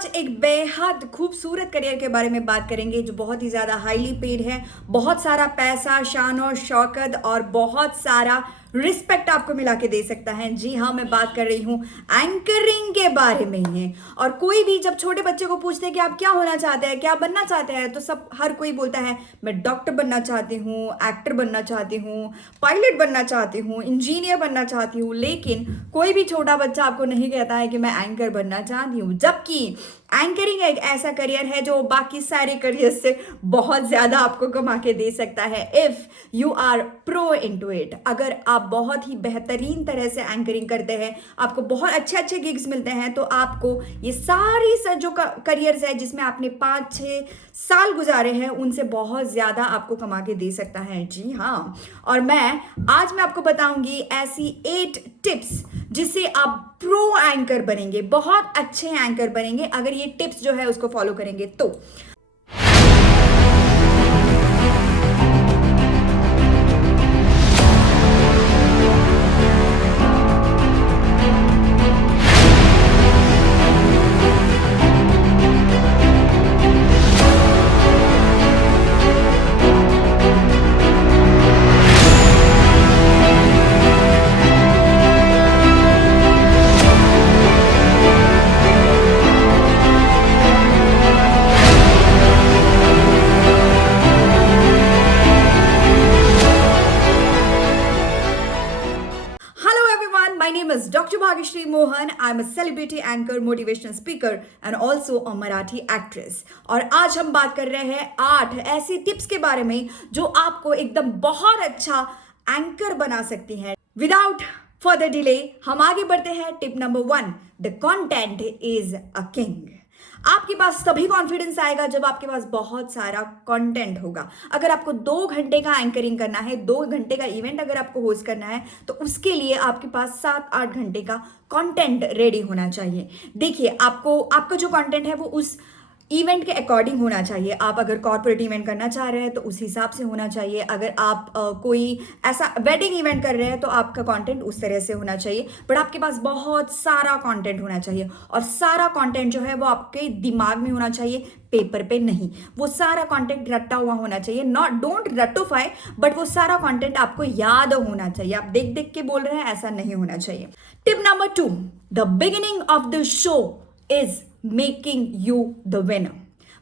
आज एक बेहद खूबसूरत करियर के बारे में बात करेंगे जो बहुत ही ज़्यादा हाईली पेड है। बहुत सारा पैसा, शान और शौकत और बहुत सारा रिस्पेक्ट आपको मिला के दे सकता है। जी हाँ, मैं बात कर रही हूँ एंकरिंग के बारे में ही। और कोई भी जब छोटे बच्चे को पूछते हैं कि आप क्या होना चाहते हैं, क्या बनना चाहते हैं, तो हर कोई बोलता है मैं डॉक्टर बनना चाहती हूँ, एक्टर बनना चाहती हूँ, पायलट बनना चाहती हूँ, इंजीनियर बनना चाहती हूँ। लेकिन कोई भी छोटा बच्चा आपको नहीं कहता है कि मैं एंकर बनना चाहती हूँ। जबकि एंकरिंग एक ऐसा करियर है जो बाकी सारे करियर से बहुत ज्यादा आपको कमा के दे सकता है if you are pro into it. अगर आप बहुत ही बेहतरीन तरह से एंकरिंग करते हैं, आपको बहुत अच्छे अच्छे गिग्स मिलते हैं, तो आपको ये सारी जो करियर्स है जिसमें आपने 5-6 साल गुजारे हैं, उनसे बहुत ज्यादा आपको कमा के दे सकता है। जी हाँ, और आज मैं आपको बताऊंगी ऐसी 8 टिप्स जिससे आप प्रो एंकर बनेंगे, बहुत अच्छे एंकर बनेंगे अगर ये टिप्स जो है उसको फॉलो करेंगे तो। My name is Dr. Bhagyashree Mohan. I'm a celebrity anchor, motivational speaker and also a Marathi actress. और आज हम बात कर रहे हैं 8 ऐसी टिप्स के बारे में जो आपको एकदम बहुत अच्छा एंकर बना सकती हैं। विदाउट फर्दर डिले हम आगे बढ़ते हैं। Tip number 1, the content is a king. आपके पास तभी कॉन्फिडेंस आएगा जब आपके पास बहुत सारा कंटेंट होगा। अगर आपको 2 घंटे का एंकरिंग करना है, 2 घंटे का इवेंट अगर आपको होस्ट करना है, तो उसके लिए आपके पास 7-8 घंटे का कंटेंट रेडी होना चाहिए। देखिए, आपका जो कंटेंट है वो उस इवेंट के अकॉर्डिंग होना चाहिए। आप अगर कॉर्पोरेट इवेंट करना चाह रहे हैं तो उस हिसाब से होना चाहिए। अगर आप कोई ऐसा वेडिंग इवेंट कर रहे हैं तो आपका कंटेंट उस तरह से होना चाहिए। बट आपके पास बहुत सारा कंटेंट होना चाहिए और सारा कंटेंट जो है वो आपके दिमाग में होना चाहिए, पेपर पे नहीं। वो सारा कंटेंट रटा हुआ होना चाहिए। नॉट डोंट रटोफाई, बट वो सारा कंटेंट आपको याद होना चाहिए। आप देख देख के बोल रहे हैं, ऐसा नहीं होना चाहिए। Tip number 2, the beginning of the show is making you the winner.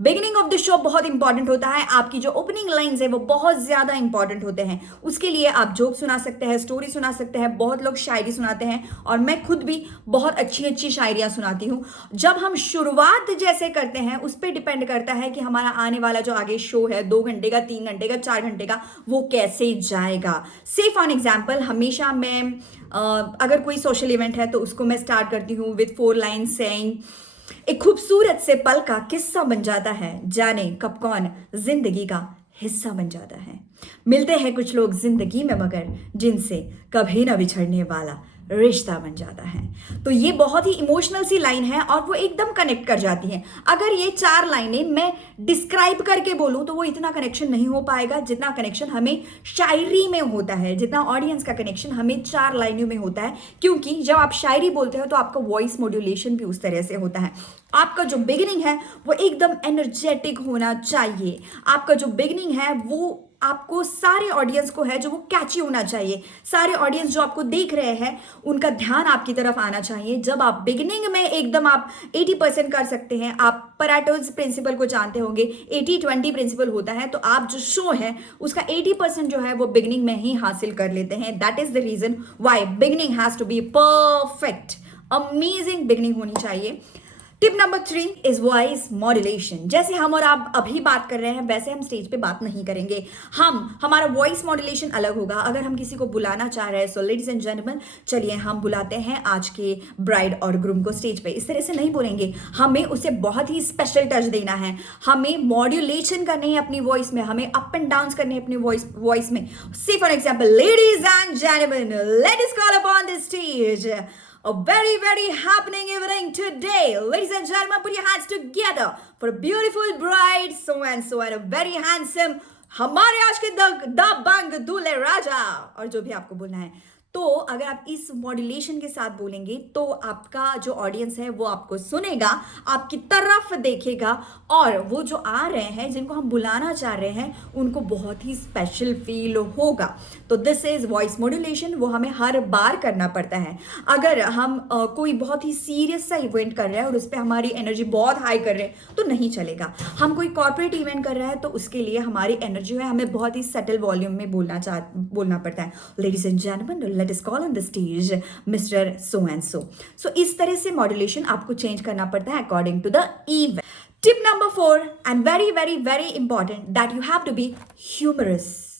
Beginning of the show बहुत इंपॉर्टेंट होता है। आपकी जो ओपनिंग लाइंस है वो बहुत ज्यादा इंपॉर्टेंट होते हैं। उसके लिए आप जोक सुना सकते हैं, स्टोरी सुना सकते हैं। बहुत लोग शायरी सुनाते हैं और मैं खुद भी बहुत अच्छी अच्छी शायरियां सुनाती हूं। जब हम शुरुआत जैसे करते हैं उस पर डिपेंड करता है कि हमारा आने वाला जो आगे शो है 2 घंटे का, 3 घंटे का, 4 घंटे का, वो कैसे जाएगा। से फॉर एग्जाम्पल, हमेशा मैं अगर कोई सोशल इवेंट है तो उसको मैं स्टार्ट करती हूँ विद 4 लाइन्स सेइंग, एक खूबसूरत से पल का किस्सा बन जाता है, जाने कब कौन जिंदगी का हिस्सा बन जाता है। मिलते हैं कुछ लोग जिंदगी में मगर जिनसे कभी ना बिछड़ने वाला रिश्ता बन जाता है। तो ये बहुत ही इमोशनल सी लाइन है और वो एकदम कनेक्ट कर जाती है। अगर ये 4 लाइनें मैं डिस्क्राइब करके बोलूं तो वो इतना कनेक्शन नहीं हो पाएगा जितना कनेक्शन हमें शायरी में होता है, जितना ऑडियंस का कनेक्शन हमें 4 लाइनों में होता है। क्योंकि जब आप शायरी बोलते हो तो आपका वॉइस मॉड्यूलेशन भी उस तरह से होता है। आपका जो बिगिनिंग है वो एकदम एनर्जेटिक होना चाहिए। आपका जो बिगिनिंग है वो आपको सारे ऑडियंस को है जो वो कैची होना चाहिए। सारे ऑडियंस जो आपको देख रहे हैं उनका ध्यान आपकी तरफ आना चाहिए। जब आप बिगिनिंग में एकदम आप 80% कर सकते हैं, आप पराटोज प्रिंसिपल को जानते होंगे, 80-20 प्रिंसिपल होता है, तो आप जो शो है उसका 80% जो है वो बिगिनिंग में ही हासिल कर लेते हैं। That is the reason why beginning has to be perfect, amazing beginning होनी चाहिए। Tip number 3 is voice modulation. जैसे हम और आप अभी बात कर रहे हैं वैसे हम स्टेज पे बात नहीं करेंगे। हमारा वॉइस मॉड्यूलेशन अलग होगा। अगर हम किसी को बुलाना चाह रहे हैं, सो लेडीज एंड जेंटलमैन, चलिए हम बुलाते हैं आज के ब्राइड और ग्रूम को स्टेज पे। इस तरह से नहीं बोलेंगे, हमें उसे बहुत ही स्पेशल टच देना है। हमें मॉड्यूलेशन करनी है अपनी वॉइस में, हमें अप एंड डाउन करनी है अपनी वॉइस में। से for example, ladies and gentleman, let us call upon the stage a very, very happening evening today. Ladies and gentlemen, put your hands together for a beautiful bride, so and a very handsome, हमारे आज के दबंग दूल्हे राजा, और जो भी आपको बोलना है। तो अगर आप इस मॉड्यूलेशन के साथ बोलेंगे तो आपका जो ऑडियंस है वो आपको सुनेगा, आपकी तरफ देखेगा, और वो जो आ रहे हैं जिनको हम बुलाना चाह रहे हैं उनको बहुत ही स्पेशल फील होगा। तो दिस इज वॉइस मॉड्यूलेशन, वो हमें हर बार करना पड़ता है। अगर हम कोई बहुत ही सीरियस सा इवेंट कर रहे हैं और उस पर हमारी एनर्जी बहुत हाई कर रहे हैं तो नहीं चलेगा। हम कोई कॉर्पोरेट इवेंट कर रहे हैं तो उसके लिए हमारी एनर्जी है हमें बहुत ही सटल वॉल्यूम में बोलना पड़ता है। Ladies and gentleman, let us call on the stage mister so and so. So इस तरह से मॉड्यूलेशन आपको चेंज करना पड़ता है according to the event. Tip number 4 and very very very important, that you have to be humorous.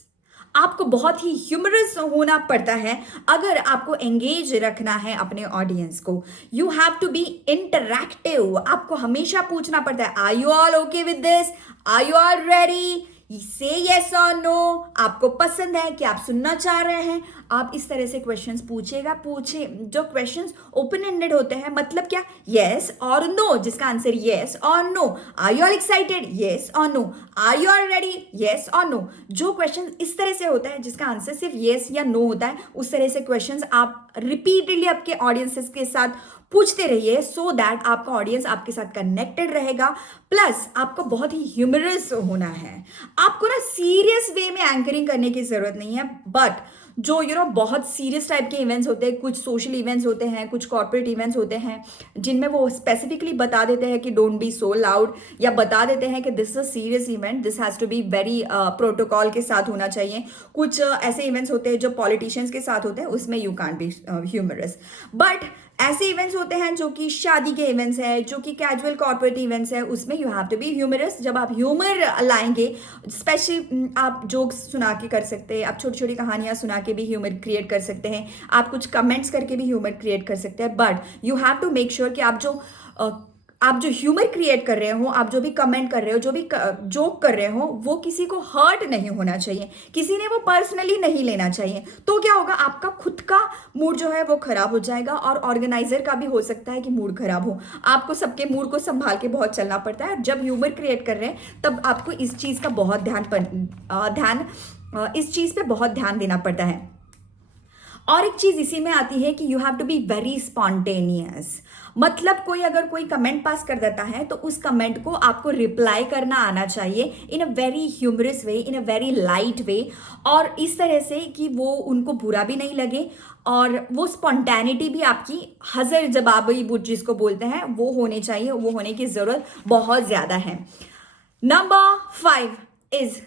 आपको बहुत ही humerus होना पड़ता है अगर आपको एंगेज रखना है अपने ऑडियंस को। You have to be interactive. आपको हमेशा पूछना पड़ता है, are you all okay with this, are you all ready, say yes और नो, आपको पसंद है कि आप सुनना चाह रहे हैं। आप इस तरह से क्वेश्चंस पूछे। जो क्वेश्चंस ओपन एंडेड होते हैं, मतलब क्या, यस और नो, जिसका आंसर यस और no. Are you all excited, yes और no. Are you all ready, yes और नो। जो क्वेश्चन इस तरह से होता है जिसका आंसर सिर्फ यस या नो होता है, उस तरह से क्वेश्चंस आप रिपीटेडली आपके ऑडियंसेस के साथ पूछते रहिए, सो दैट आपका ऑडियंस आपके साथ कनेक्टेड रहेगा। प्लस आपको बहुत ही ह्यूमरस होना है। आपको ना सीरियस वे में एंकरिंग करने की जरूरत नहीं है, बट जो बहुत सीरियस टाइप के इवेंट्स होते हैं, कुछ सोशल इवेंट्स होते हैं, कुछ कॉर्पोरेट इवेंट्स होते हैं जिनमें वो स्पेसिफिकली बता देते हैं कि डोंट बी सो लाउड, या बता देते हैं कि this is a serious event, this has to be very protocol के साथ होना चाहिए। कुछ ऐसे इवेंट्स होते हैं जो पॉलिटिशियंस के साथ होते हैं, उसमें you can't be humorous. But ऐसे इवेंट्स होते हैं जो कि शादी के इवेंट्स हैं, जो कि कैजुअल कॉर्पोरेट इवेंट्स हैं, उसमें you have to be humorous. जब आप ह्यूमर लाएंगे, स्पेशली आप जोक्स सुना के कर सकते हैं, आप छोटी छोटी कहानियां सुना के भी ह्यूमर क्रिएट कर सकते हैं, आप कुछ कमेंट्स करके भी ह्यूमर क्रिएट कर सकते हैं। But you have to make sure कि आप जो ह्यूमर क्रिएट कर रहे हो, आप जो भी कमेंट कर रहे हो, जो भी जोक कर रहे हो, वो किसी को हर्ट नहीं होना चाहिए, किसी ने वो पर्सनली नहीं लेना चाहिए। तो क्या होगा, आपका खुद का मूड जो है वो खराब हो जाएगा, और ऑर्गेनाइजर का भी हो सकता है कि मूड खराब हो। आपको सबके मूड को संभाल के बहुत चलना पड़ता है। जब ह्यूमर क्रिएट कर रहे हैं तब आपको इस चीज़ का बहुत इस चीज़ पे बहुत ध्यान देना पड़ता है। और एक चीज इसी में आती है कि you have to be very spontaneous. मतलब अगर कोई कमेंट पास कर देता है तो उस कमेंट को आपको रिप्लाई करना आना चाहिए in a very humorous way, in a very light way, और इस तरह से कि वो उनको बुरा भी नहीं लगे, और वो स्पॉन्टेनिटी भी आपकी हजर जवाबी जिसको बोलते हैं वो होने चाहिए, वो होने की जरूरत बहुत ज्यादा है। Number 5 is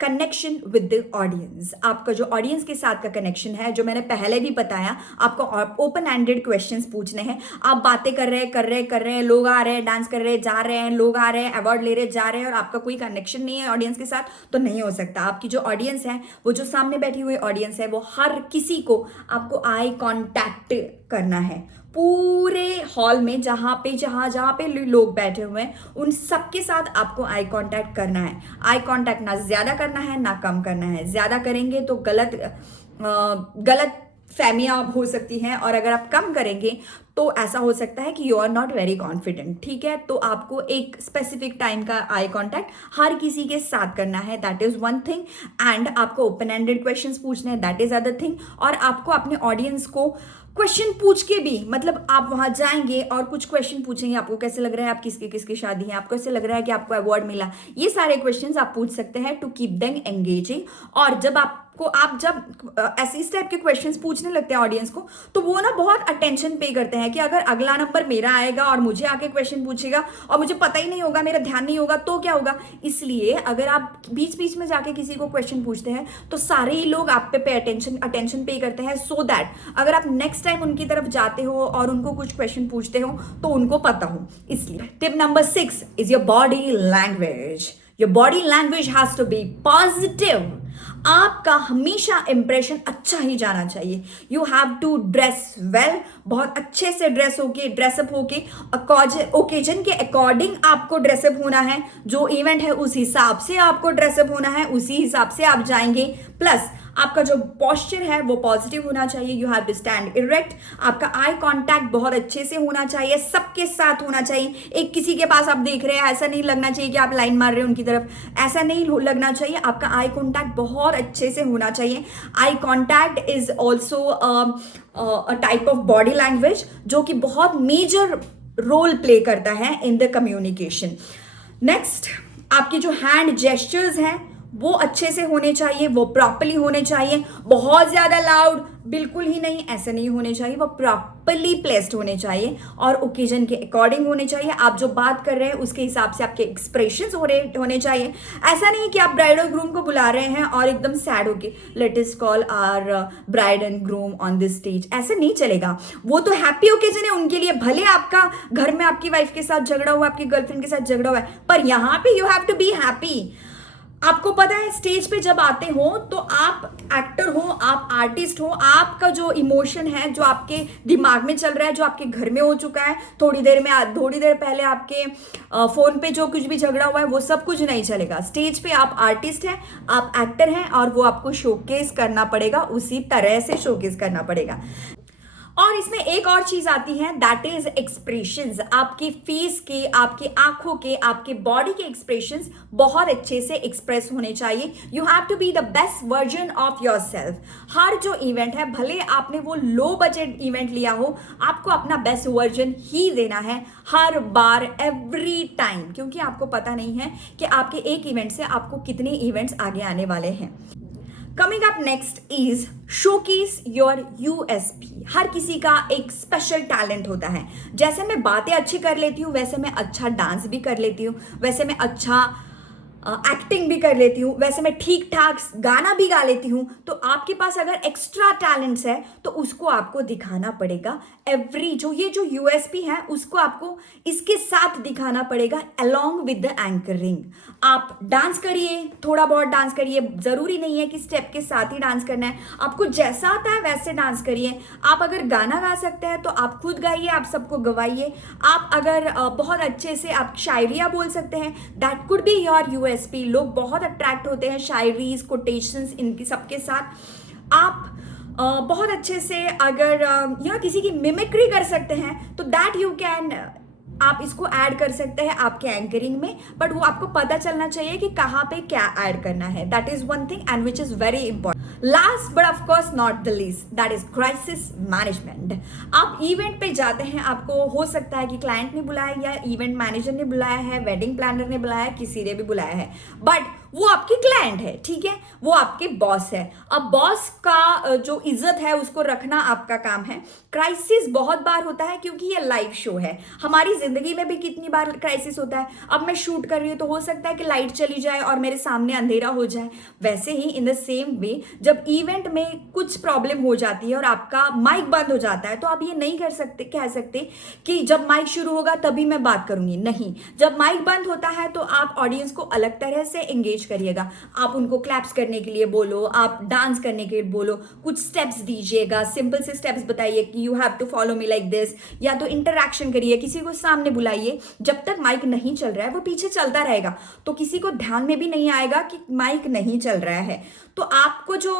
connection with the audience. आपका जो ऑडियंस के साथ का कनेक्शन है, जो मैंने पहले भी बताया, आपको ओपन एंडेड क्वेश्चंस पूछने हैं। आप बातें कर रहे हैं, लोग आ रहे हैं, डांस कर रहे हैं, जा रहे हैं, लोग आ रहे हैं, अवार्ड ले रहे जा रहे हैं, और आपका कोई कनेक्शन नहीं है ऑडियंस के साथ, तो नहीं हो सकता। आपकी जो ऑडियंस है, वो जो सामने बैठी हुई ऑडियंस है, वो हर किसी को आपको आई कॉन्टैक्ट करना है। पूरे हॉल में जहाँ पे लोग बैठे हुए हैं, उन सबके साथ आपको आई कांटेक्ट करना है। आई कांटेक्ट ना ज़्यादा करना है ना कम करना है। ज़्यादा करेंगे तो गलत फहमियाँ हो सकती हैं, और अगर आप कम करेंगे तो ऐसा हो सकता है कि you are not very confident. ठीक है, तो आपको एक स्पेसिफिक टाइम का आई कांटेक्ट हर किसी के साथ करना है, that is one thing. And आपको ओपन एंडेड क्वेश्चंस पूछने हैं, दैट इज अदर थिंग। और आपको अपने ऑडियंस को क्वेश्चन पूछ के भी, मतलब आप वहां जाएंगे और कुछ क्वेश्चन पूछेंगे, आपको कैसे लग रहा है, आप किसकी शादी है, आपको कैसे लग रहा है कि आपको अवार्ड मिला, ये सारे क्वेश्चंस आप पूछ सकते हैं टू कीप देम एंगेजिंग। और आप जब ऐसे इस टाइप के क्वेश्चंस पूछने लगते हैं ऑडियंस को, तो वो ना बहुत अटेंशन पे करते हैं कि अगर अगला नंबर मेरा आएगा और मुझे आके क्वेश्चन पूछेगा और मुझे पता ही नहीं होगा, मेरा ध्यान नहीं होगा, तो क्या होगा। इसलिए अगर आप बीच बीच में जाके किसी को क्वेश्चन पूछते हैं तो सारे ही लोग आप पे अटेंशन पे करते हैं, सो दैट अगर आप नेक्स्ट टाइम उनकी तरफ जाते हो और उनको कुछ क्वेश्चन पूछते हो तो उनको पता हो। इसलिए tip number 6 is your body language. Your body language has to be positive. आपका हमेशा इंप्रेशन अच्छा ही जाना चाहिए। You have to dress well, बहुत अच्छे से ड्रेसअप होके ओकेजन के अकॉर्डिंग आपको ड्रेसअप होना है। जो इवेंट है उस हिसाब से आपको ड्रेसअप होना है, उसी हिसाब से आप जाएंगे। प्लस आपका जो पॉस्चर है वो पॉजिटिव होना चाहिए, you have to stand erect, आपका आई कांटेक्ट बहुत अच्छे से होना चाहिए, सबके साथ होना चाहिए। एक किसी के पास आप देख रहे हैं ऐसा नहीं लगना चाहिए कि आप लाइन मार रहे हो उनकी तरफ, ऐसा नहीं लगना चाहिए। आपका आई कांटेक्ट बहुत अच्छे से होना चाहिए। Eye contact is also a type of body language जो कि बहुत मेजर रोल प्ले करता है इन द कम्युनिकेशन। नेक्स्ट, आपकी जो हैंड जेस्चर्स हैं वो अच्छे से होने चाहिए, वो प्रॉपरली होने चाहिए। बहुत ज़्यादा लाउड बिल्कुल ही नहीं, ऐसे नहीं होने चाहिए, वो प्रॉपरली प्लेस्ड होने चाहिए और ओकेजन के अकॉर्डिंग होने चाहिए। आप जो बात कर रहे हैं उसके हिसाब से आपके एक्सप्रेशंस होने चाहिए। ऐसा नहीं कि आप ब्राइड और ग्रूम को बुला रहे हैं और एकदम सैड होके let us call our bride and groom on this stage, ऐसे नहीं चलेगा। वो तो हैप्पी ओकेजन है उनके लिए, भले आपका घर में आपकी वाइफ के साथ झगड़ा हुआ, आपकी गर्लफ्रेंड के साथ झगड़ा हुआ है, पर यहाँ पे you have to be happy. आपको पता है स्टेज पे जब आते हो तो आप एक्टर हो, आप आर्टिस्ट हो, आपका जो इमोशन है, जो आपके दिमाग में चल रहा है, जो आपके घर में हो चुका है, थोड़ी देर पहले आपके फोन पे जो कुछ भी झगड़ा हुआ है वो सब कुछ नहीं चलेगा। स्टेज पे आप आर्टिस्ट हैं, आप एक्टर हैं और वो आपको शोकेस करना पड़ेगा, उसी तरह से शोकेस करना पड़ेगा। और इसमें एक और चीज आती है, दैट इज एक्सप्रेशंस। आपकी फेस के, आपकी आंखों के, आपके बॉडी के एक्सप्रेशंस बहुत अच्छे से एक्सप्रेस होने चाहिए। You have to be the best version of yourself. हर जो इवेंट है, भले आपने वो लो बजट इवेंट लिया हो, आपको अपना बेस्ट वर्जन ही देना है हर बार, एवरी टाइम, क्योंकि आपको पता नहीं है कि आपके एक इवेंट से आपको कितने इवेंट्स आगे आने वाले हैं। Coming up next is showcase your USP. हर किसी का एक स्पेशल टैलेंट होता है। जैसे मैं बातें अच्छी कर लेती हूँ वैसे मैं अच्छा डांस भी कर लेती हूँ, वैसे मैं अच्छा एक्टिंग भी कर लेती हूँ, वैसे मैं ठीक ठाक गाना भी गा लेती हूँ। तो आपके पास अगर एक्स्ट्रा टैलेंट्स है तो उसको आपको दिखाना पड़ेगा। जो यूएसपी है उसको आपको इसके साथ दिखाना पड़ेगा अलोंग विद द एंकरिंग। आप डांस करिए, थोड़ा बहुत डांस करिए, जरूरी नहीं है कि स्टेप के साथ ही डांस करना है, आपको जैसा आता है वैसे डांस करिए। आप अगर गाना गा सकते हैं तो आप खुद गाइए, आप सबको गवाइए। आप अगर बहुत अच्छे से आप शायरियाँ बोल सकते हैं, that could be your USP. लोग बहुत अट्रैक्ट होते हैं शायरीज, कोटेशंस, इनकी सबके साथ। आप बहुत अच्छे से अगर किसी की मिमिक्री कर सकते हैं तो दैट यू कैन, आप इसको ऐड कर सकते हैं आपके एंकरिंग में, बट वो आपको पता चलना चाहिए कि कहाँ पे क्या ऐड करना है। That is one thing and which is very important. Last but of course not the least, that is crisis management. आप इवेंट पे जाते हैं, आपको हो सकता है कि क्लाइंट ने बुलाया या इवेंट मैनेजर ने बुलाया है, वेडिंग प्लानर ने बुलाया, किसी ने भी बुलाया है, बट वो आपकी क्लाइंट है, ठीक है, वो आपके बॉस है। अब बॉस का जो इज्जत है उसको रखना आपका काम है। क्राइसिस बहुत बार होता है क्योंकि ये लाइव शो है। हमारी जिंदगी में भी कितनी बार क्राइसिस होता है। अब मैं शूट कर रही हूँ तो हो सकता है कि लाइट चली जाए और मेरे सामने अंधेरा हो जाए। वैसे ही इन द सेम वे जब इवेंट में कुछ प्रॉब्लम हो जाती है और आपका माइक बंद हो जाता है तो आप ये नहीं कह सकते कि जब माइक शुरू होगा तभी मैं बात करूंगी। नहीं, जब माइक बंद होता है तो आप ऑडियंस को अलग तरह से एंगेज करिएगा। आप उनको क्लैप्स करने के लिए बोलो, आप डांस करने के लिए बोलो, कुछ स्टेप्स दीजिएगा, सिंपल से स्टेप्स बताइए कि you have to follow me like this, या तो इंटरैक्शन करिए, किसी को सामने बुलाइए। जब तक माइक नहीं चल रहा है वो पीछे चलता रहेगा तो किसी को ध्यान में भी नहीं आएगा कि माइक नहीं चल रहा है। तो आपको जो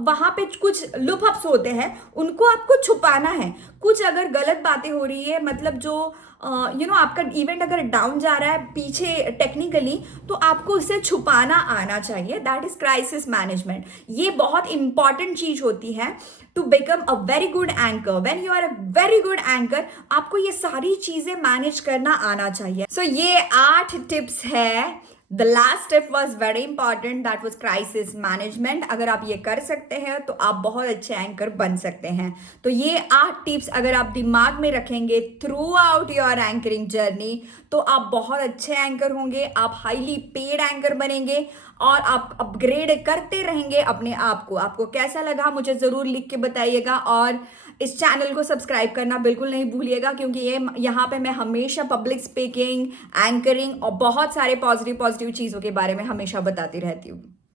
वहां पे कुछ लुपअप्स होते हैं उनको आपको छुपाना है। कुछ अगर गलत बातें हो रही है, मतलब जो आपका इवेंट अगर डाउन जा रहा है पीछे टेक्निकली, तो आपको उसे छुपाना आना चाहिए। That is crisis management. ये बहुत इंपॉर्टेंट चीज होती है to become a very good anchor. When you are a very good anchor, आपको ये सारी चीजें मैनेज करना आना चाहिए। सो ये 8 टिप्स है। The last tip was very important, that was crisis management. अगर आप ये कर सकते हैं तो आप बहुत अच्छे एंकर बन सकते हैं। तो ये 8 टिप्स अगर आप दिमाग में रखेंगे through out your anchoring journey तो आप बहुत अच्छे एंकर होंगे, आप हाईली पेड एंकर बनेंगे और आप अपग्रेड करते रहेंगे अपने आप को। आपको कैसा लगा मुझे ज़रूर लिख के बताइएगा और इस चैनल को सब्सक्राइब करना बिल्कुल नहीं भूलिएगा, क्योंकि यहाँ पे मैं हमेशा पब्लिक स्पीकिंग, एंकरिंग और बहुत सारे पॉजिटिव चीज़ों के बारे में हमेशा बताती रहती हूँ।